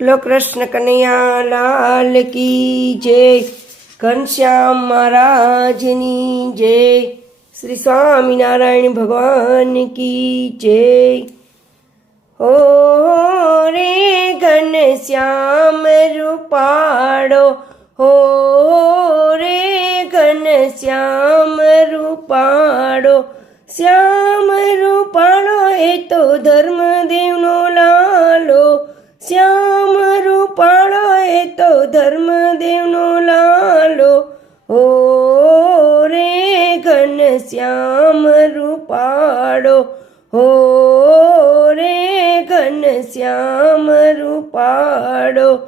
લો કૃષ્ણ કનૈયા લાલ કી જય. ઘનશ્યામ મહારાજની જય. શ્રી સ્વામિનારાયણ ભગવાન કી જય. હો રે ઘનશ્યામ રૂપાળો. હો, રે ઘનશ્યામ રૂપાળો. શ્યામ રૂપાળો એ તો ધર્મદેવનો એ તો ધર્મદેવનો લાલો. હો રે ઘન શ્યામ રૂપાળો. હો રે ઘન શ્યામ રૂપાળો.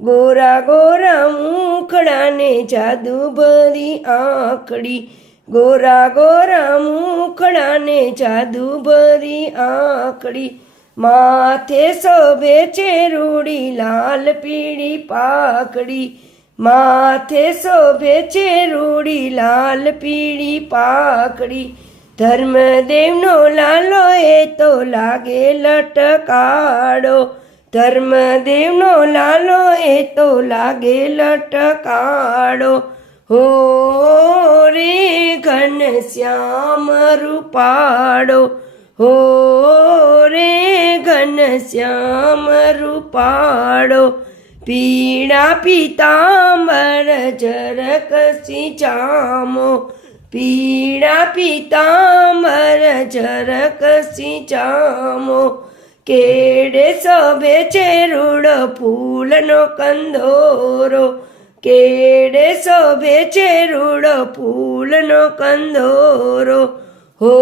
ગોરા ગોરા મુખડાને જાદુ ભરી આંખડી. ગોરા ગોરા મુખડાને જાદુ ભરી આંખડી. માથે શોભે છે રૂડી, લાલ પીળી પાકડી માથે શોભે છે રૂડી, લાલ પીળી પાકડી ધર્મદેવનો લાલો એ તો લાગે લટકાડો. ધર્મદેવનો લાલો એ તો લાગે લટકાડો. હો રે ઘનશ્યામ રૂપાડો હો રે ઘનશ્યામ રૂપાળો, પીણા પીતાંબર જરકસી સિંચામો, પીણા પીતાંબર જરકસી સિંચામો, કેડે શોભે છે રૂડ ફૂલનો કંદોરો, કેડે શોભે છે રૂડ ફૂલનો કંદોરો, હો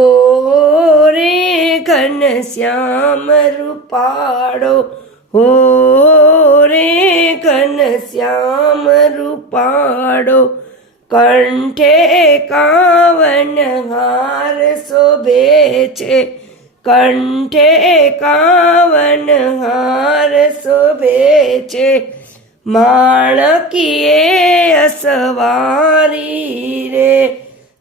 રે ઘનશ્યામ રૂપાળો. હો રે ઘનશ્યામ રૂપાળો. કંઠે કાવન હાર શોભે છે. કંઠે કાવન હાર શોભે છે. માણકીએ અસવારી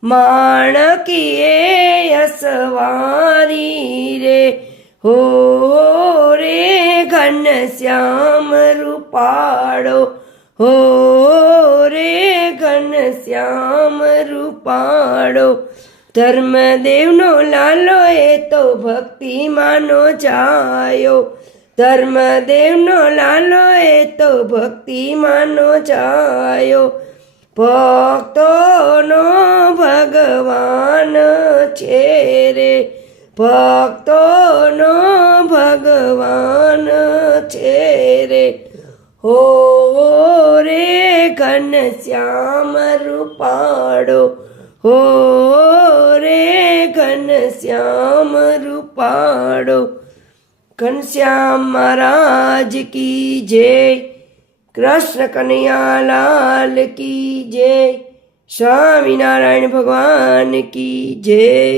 માણકીએ અસવારી રે. હો રે ઘનશ્યામ રૂપાળો. હો રે ઘનશ્યામ રૂપાળો. ધર્મદેવનો લાલો એ તો ભક્તિમાનો જાયો. ધર્મદેવનો લાલો એ તો ભક્તિમાનો જાયો. ભક્તોનો ભગવાન છે રે. ભક્તોનો ભગવાન છે રે. હો રે ઘનશ્યામ રૂપાડો હો રે ઘનશ્યામ રૂપાડો ઘનશ્યામ મહારાજ કી જય. કૃષ્ણ કનૈયાલાલ કી જય સ્વામિનારાયણ ભગવાન કી જય.